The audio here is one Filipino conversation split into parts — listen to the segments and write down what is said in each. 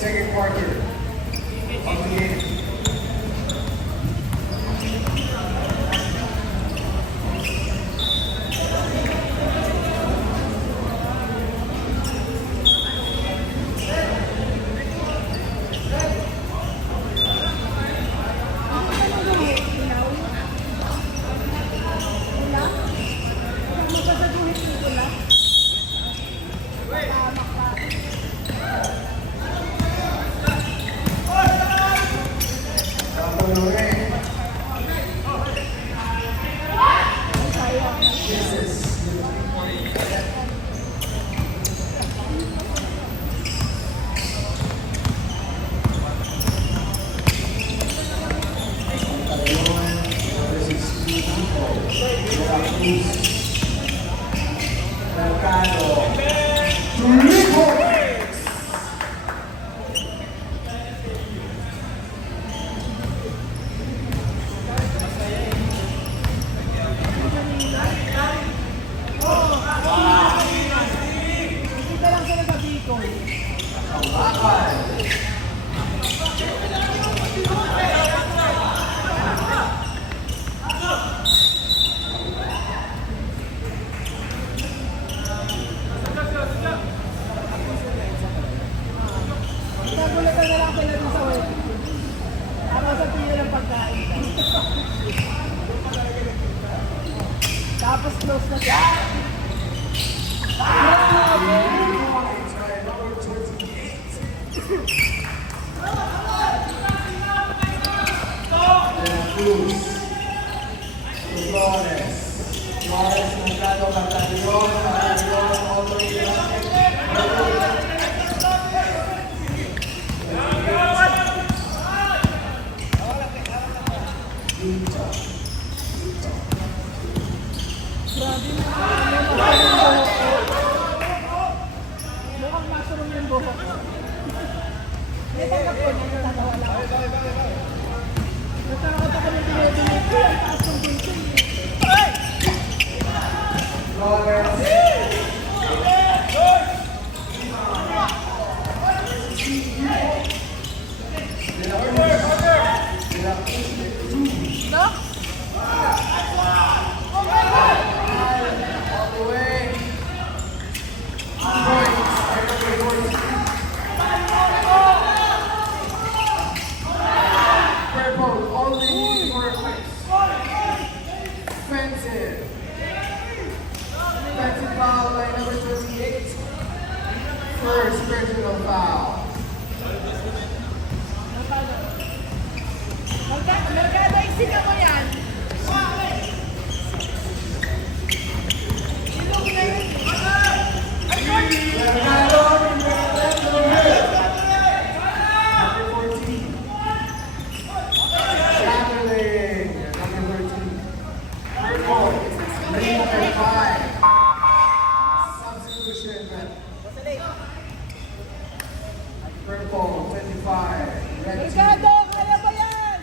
second quarter of the game. Tapos close na siya. Flores Mercado Batalyon, all the way Mukhang masurong yung buhok. May tanggap ko na natatawa lang. Natakot ako ng dinedinit ko. Ang taas ng bunso eh. No? Foul by number 28. First personal foul. Mercado, isina mo yan. Ilog na yun. Mercado, number 14. Chatterling, number 13. Purple, number 5. Purple, 25. Red Mercado, kaya ba yan?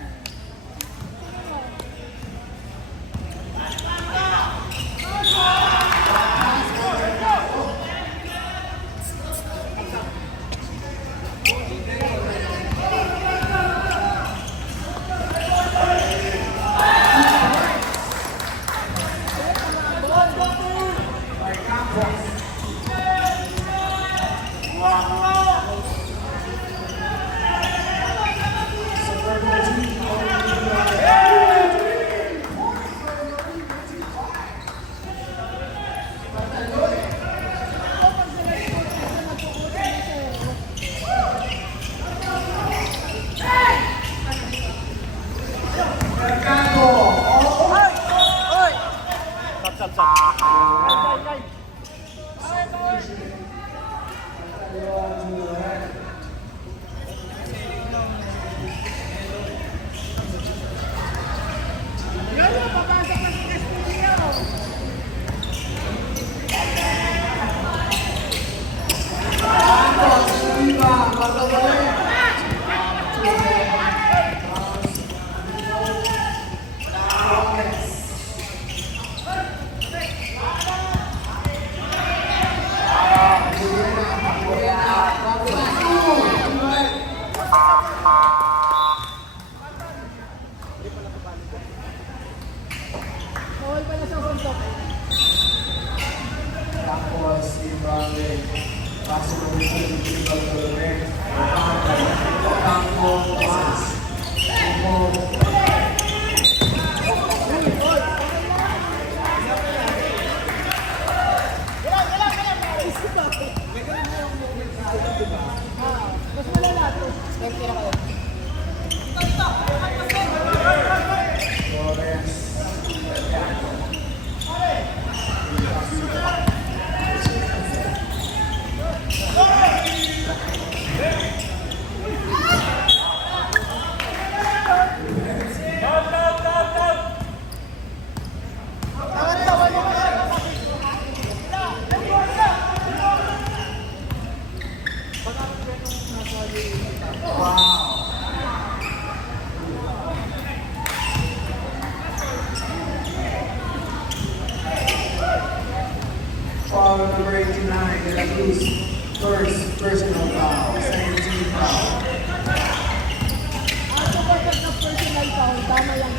Nagtira kayo. Flores. Tawan-tawan mo kaya. Foul number 89, De La Cruz. First personal foul. Second team foul. Ang supported na personal foul, tama lang.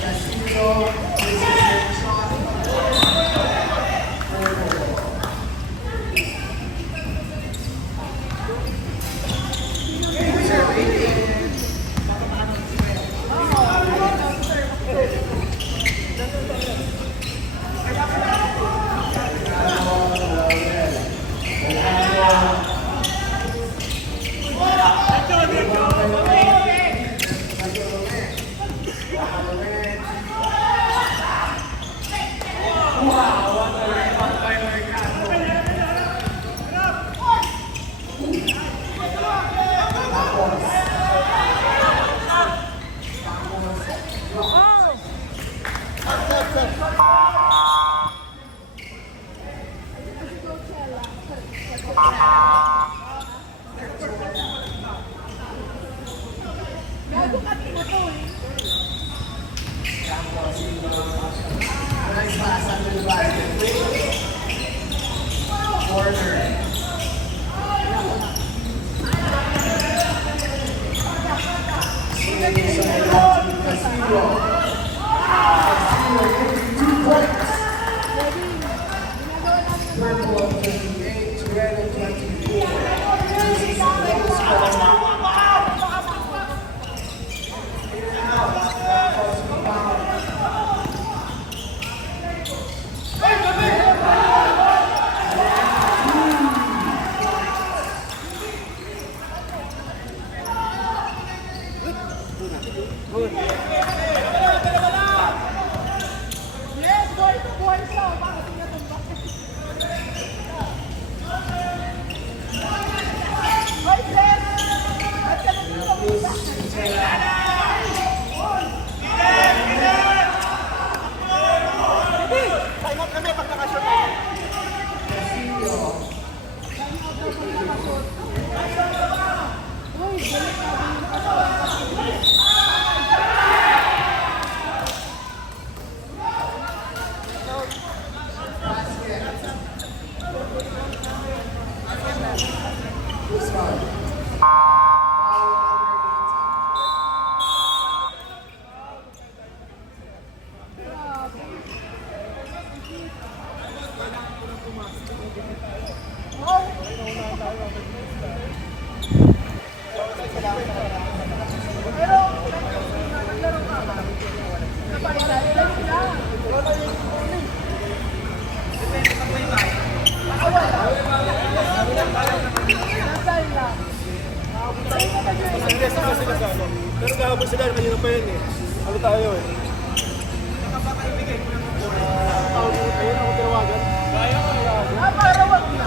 Castillo, this is their shot. Third ball. Gago ka mo to eh. Nice pass under the basket. Corner. Castillo. Castillo gets 2 points. Ready? Ginagawa namin ang Third ball 28, Toretto 24. This is the lowest score. Yes, boys lang. Bakit tinatumba? Hoy, Fred! Ba't ka nagtumba? Time out kami pag nakashoot. Uy, balik natin yung Who's foul? Foul number 18. Pero kahapon sila, kanina pa yun eh. Ano tayo eh? Ayun ako tinawagan. para wag na.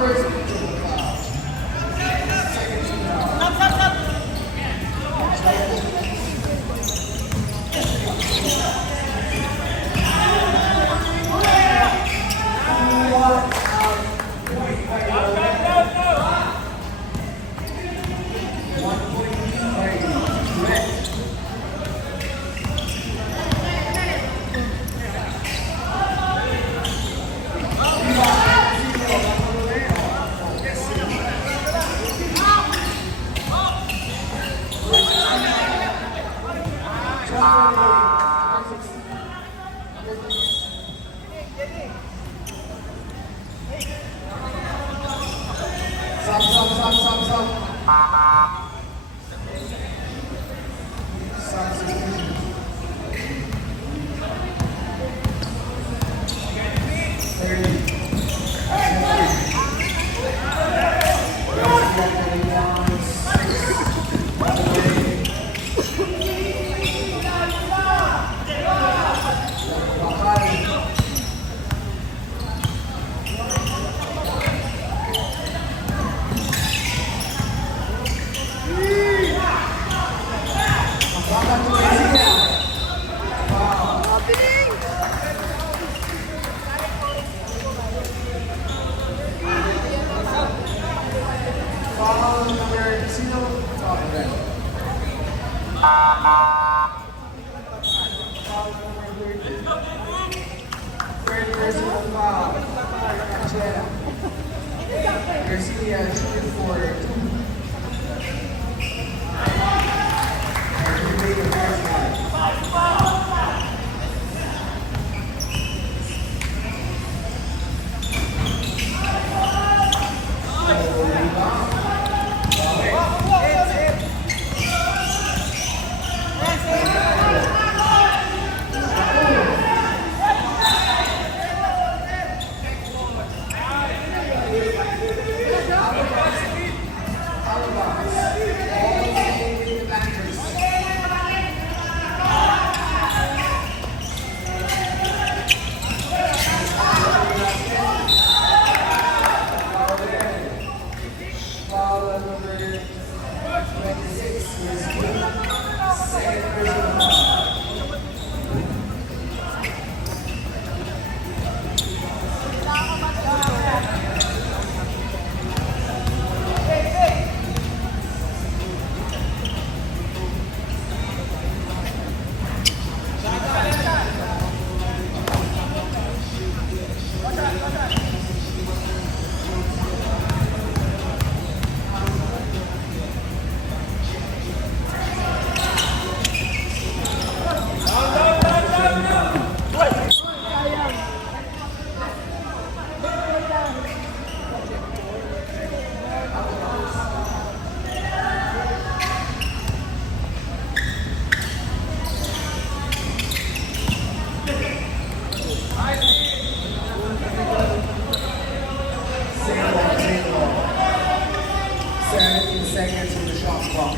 First, Stop, stop, stop, stop, stop. Stop, 16. 30. Foul number 0. Foul number 13. Third personal foul. Angela. Garcia shooting for 2. And he made the first one. Foul number 26 was second personal foul. Same ball, same ball. 17 seconds on the shot clock.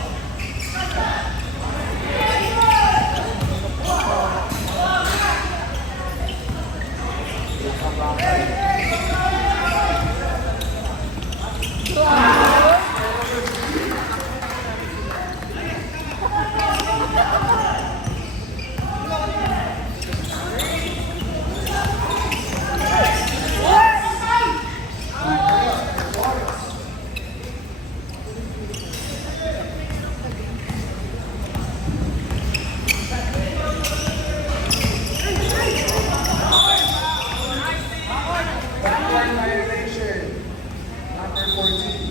Backline violation. Number 14.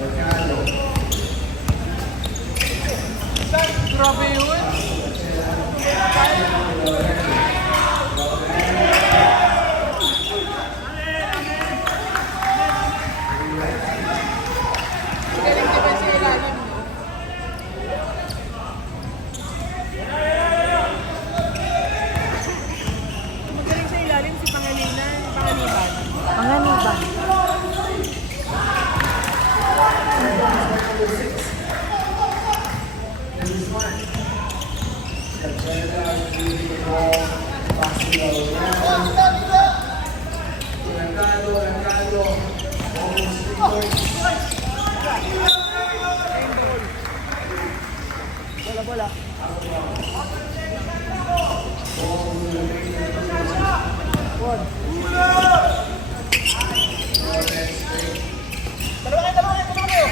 Mercado. Grabe yun. Galing naman sa ilalim, no? Magaling sa ilalim si Panganiban. Panganiban. Number 6. This is one. Canada leading the ball. Passing around. Mercado. Almost 3 points. Bola. Dalawa kayo.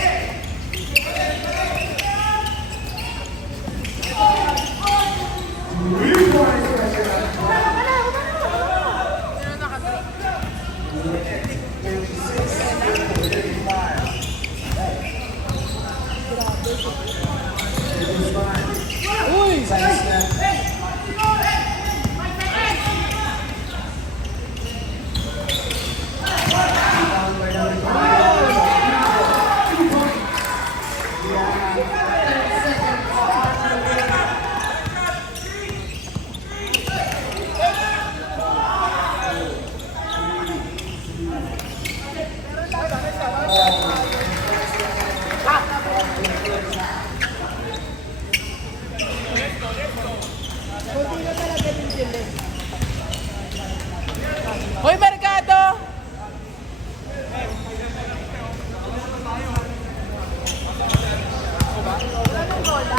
Kunti na talaga din sila. Hoy, Mercado! Wala nang bola.